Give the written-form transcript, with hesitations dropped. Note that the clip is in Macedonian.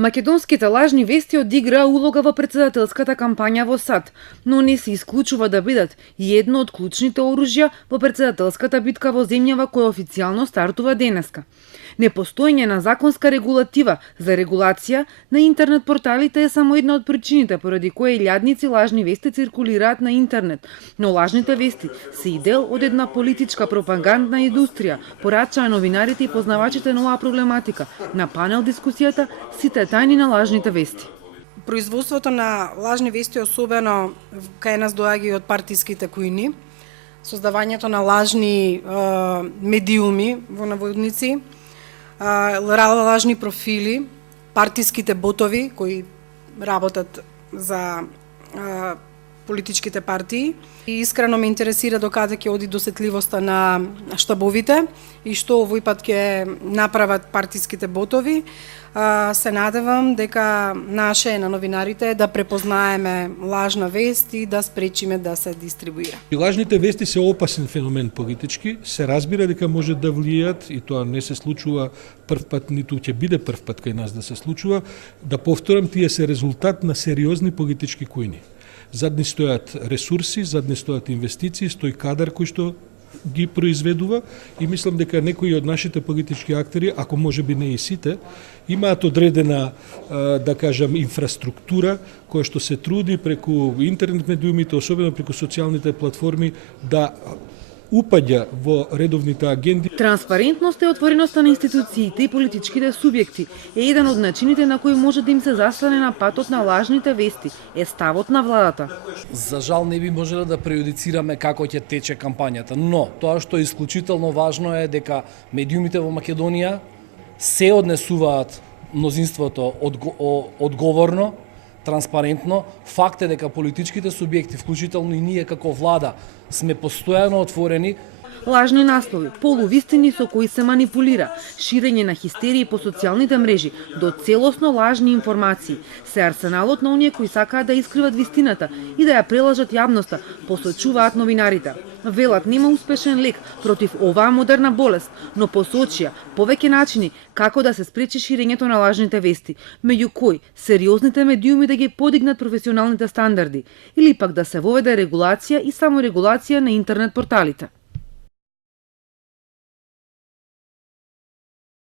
Македонските лажни вести одиграа улога во претседателската кампања во САД, но не се исклучува да бидат и едно од клучните оружја во претседателската битка во земјава која официјално стартува денеска. Непостоење на законска регулатива за регулација на интернет порталите е само една од причините поради кои илјадници лажни вести циркулираат на интернет, но лажните вести се и дел од една политичка пропагандна индустрија, порачаа новинарите и познавачите на оваа проблематика на панел дискусијата "Сите тајни на лажните вести". Производството на лажни вести, особено кај нас доаѓа и од партиските кујни, создавањето на лажни медиуми во наводници, лажни профили, партиските ботови кои работат за политичките партии. И искрено ме интересира докаде ќе оди досетливоста на штабовите и што овој пат ќе направат партиските ботови. Се надевам дека наше на новинарите да препознаеме лажна вест и да спречиме да се дистрибуира. Лажните вести се опасен феномен политички, се разбира дека може да влијат и тоа не се случува прв пат, ниту ќе биде прв пат кај нас да се случува. Да повторам, тие се резултат на сериозни политички кујни. Задни стојат ресурси, задни стојат инвестиции, стои кадар кој што ги произведува и мислам дека некои од нашите политички актери, ако може би не и сите, имаат одредена, да кажам, инфраструктура која што се труди преку интернет медиумите, особено преку социјалните платформи, да упаѓа во редовните агенди. Транспарентноста и отвореноста на институциите и политичките субјекти е еден од начините на кои може да им се застане на патот на лажните вести, е ставот на владата. За жал не би можеле да преюдицираме како ќе тече кампањата, но тоа што е исклучително важно е дека медиумите во Македонија се однесуваат мнозинството одговорно, транспарентно. Факт е дека политичките субјекти, вклучително и ние како влада, сме постојано отворени. Лажни наслови, полувистини со кои се манипулира, ширење на хистерија по социјалните мрежи, до целосно лажни информации, се арсеналот на оние кои сакаат да искриват вистината и да ја прелажат јавноста, посочуваат новинарите. Велат нема успешен лек против оваа модерна болест, но посочија повеќе начини како да се спречи ширењето на лажните вести, меѓу кои сериозните медиуми да ги подигнат професионалните стандарди или пак да се воведе регулација и саморегулација на интернет порталите.